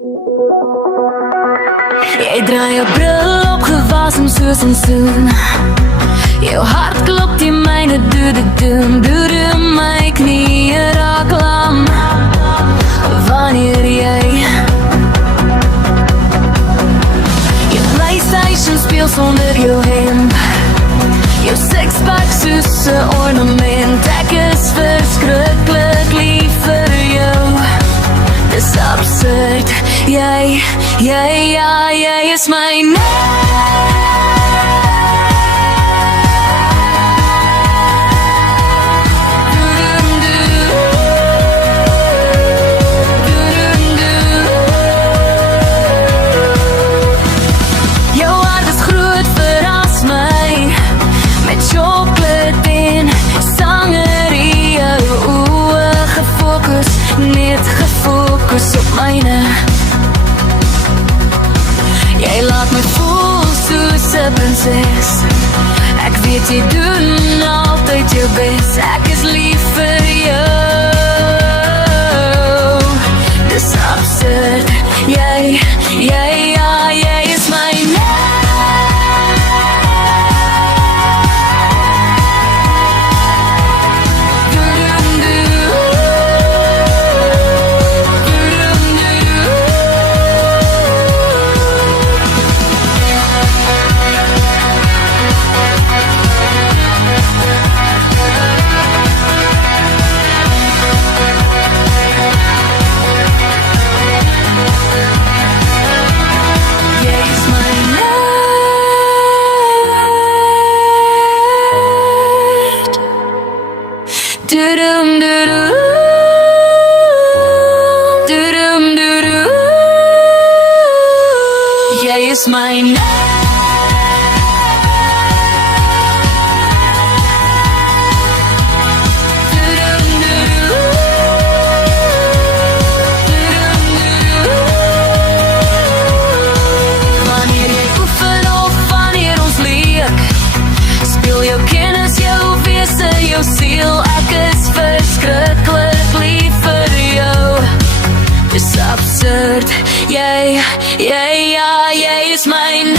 Jy draai jou bril op gewasem soos een soen. Jou hart klop die myne doededoen. Bloed in my knieë raak lam wanneer jy jou PlayStation speel sonder jou hemp. Jou sixpack soos 'n ornament. Ek is verskriklik lief vir jou. Dis absurd. Jy is my net gefokus op myne. Jy laat my voel soos 'n prinses. Ek weet jy doen altyd jou bes. Ek is lief vir jou. Dis absurd. Jy is my Jy is my wanneer jy oefen of wanneer ons leek, speel jou kennis, jou wese, jou siel. Ek is verskriklik lief vir jou. Dis absurd. Jy is my